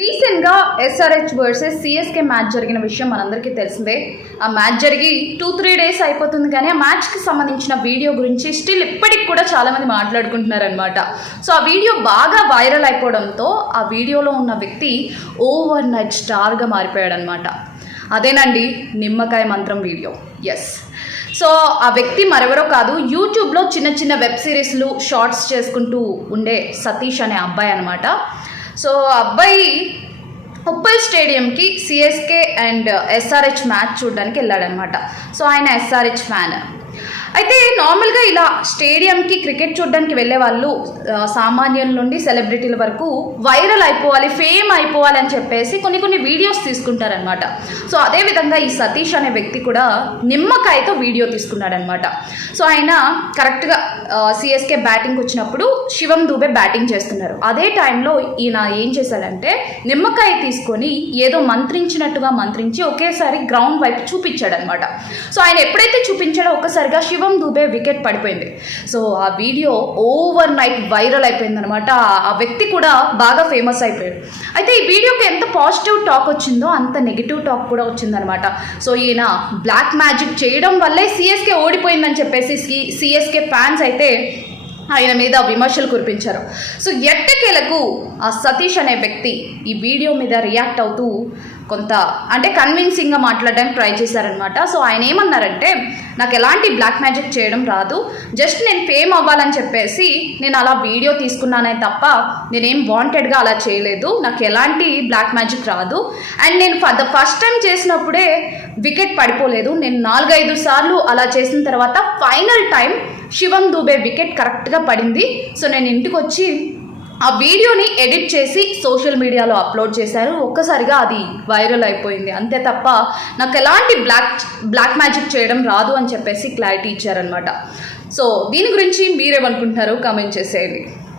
రీసెంట్గా SRH versus CSK match జరిగిన విషయం మనందరికీ తెలిసిందే. ఆ మ్యాచ్ జరిగి 2-3 డేస్ అయిపోతుంది, కానీ ఆ మ్యాచ్కి సంబంధించిన వీడియో గురించి స్టిల్ ఇప్పటికి కూడా చాలామంది మాట్లాడుకుంటున్నారనమాట. సో ఆ వీడియో బాగా వైరల్ అయిపోవడంతో ఆ వీడియోలో ఉన్న వ్యక్తి ఓవర్ నైట్ స్టార్గా మారిపోయాడనమాట. అదేనండి నిమ్మకాయ మంత్రం వీడియో. ఎస్, సో ఆ వ్యక్తి మరెవరో కాదు, యూట్యూబ్లో చిన్న చిన్న వెబ్ సిరీస్లు షార్ట్స్ చేసుకుంటూ ఉండే సతీష్ అనే అబ్బాయి అనమాట. సో అబ్బాయి ఉప్పల్ స్టేడియంకి సిఎస్కే అండ్ ఎస్ఆర్హెచ్ మ్యాచ్ చూడడానికి వెళ్ళాడనమాట. సో ఆయన ఎస్ఆర్హెచ్ ఫ్యాన్. అయితే నార్మల్గా ఇలా స్టేడియంకి క్రికెట్ చూడడానికి వెళ్ళే వాళ్ళు సామాన్యుల నుండి సెలబ్రిటీల వరకు వైరల్ అయిపోవాలి, ఫేమ్ అయిపోవాలి అని చెప్పేసి కొన్ని వీడియోస్ తీసుకుంటారనమాట. సో అదేవిధంగా ఈ సతీష్ అనే వ్యక్తి కూడా నిమ్మకాయతో వీడియో తీసుకున్నాడనమాట. సో ఆయన కరెక్ట్గా సిఎస్కే బ్యాటింగ్ వచ్చినప్పుడు శివం దూబే బ్యాటింగ్ చేస్తున్నారు. అదే టైంలో ఈయన ఏం చేశాడంటే నిమ్మకాయ తీసుకొని ఏదో మంత్రించినట్టుగా మంత్రించి ఒకేసారి గ్రౌండ్ వైపు చూపించాడనమాట. సో ఆయన ఎప్పుడైతే చూపించాడో ఒక్కసారిగా శివం దూబే వికెట్ పడిపోయింది. సో ఆ వీడియో ఓవర్ నైట్ వైరల్ అయిపోయిందనమాట. ఆ వ్యక్తి కూడా బాగా ఫేమస్ అయిపోయాడు. అయితే ఈ వీడియోకి ఎంత పాజిటివ్ టాక్ వచ్చిందో అంత నెగిటివ్ టాక్ కూడా వచ్చిందనమాట. సో ఈయన బ్లాక్ మ్యాజిక్ చేయడం వల్లే సిఎస్కే ఓడిపోయిందని చెప్పేసి సిఎస్కే ఫ్యాన్స్ అయితే ఆయన మీద విమర్శలు కురిపించారు. సో ఎట్టకేలకు ఆ సతీష్ అనే వ్యక్తి ఈ వీడియో మీద రియాక్ట్ అవుతూ కొంత అంటే కన్విన్సింగ్గా మాట్లాడడానికి ట్రై చేశారనమాట. సో ఆయన ఏమన్నారంటే, నాకు ఎలాంటి బ్లాక్ మ్యాజిక్ చేయడం రాదు, జస్ట్ నేను ఫేమ్ అవ్వాలని చెప్పేసి నేను అలా వీడియో తీసుకున్నానే తప్ప నేనేం వాంటెడ్గా అలా చేయలేదు, నాకు ఎలాంటి బ్లాక్ మ్యాజిక్ రాదు. అండ్ నేను ఫస్ట్ టైం చేసినప్పుడే వికెట్ పడిపోలేదు, నేను 4-5 సార్లు అలా చేసిన తర్వాత ఫైనల్ టైం శివం దూబే వికెట్ కరెక్ట్గా పడింది. సో నేను ఇంటికి వచ్చి ఆ వీడియోని ఎడిట్ చేసి సోషల్ మీడియాలో అప్లోడ్ చేశారు. ఒక్కసారిగా అది వైరల్ అయిపోయింది, అంతే తప్ప నాకు ఎలాంటి బ్లాక్ మ్యాజిక్ చేయడం రాదు అని చెప్పేసి క్లారిటీ ఇచ్చారనమాట. సో దీని గురించి మీరేమనుకుంటున్నారో కామెంట్ చేసేయండి.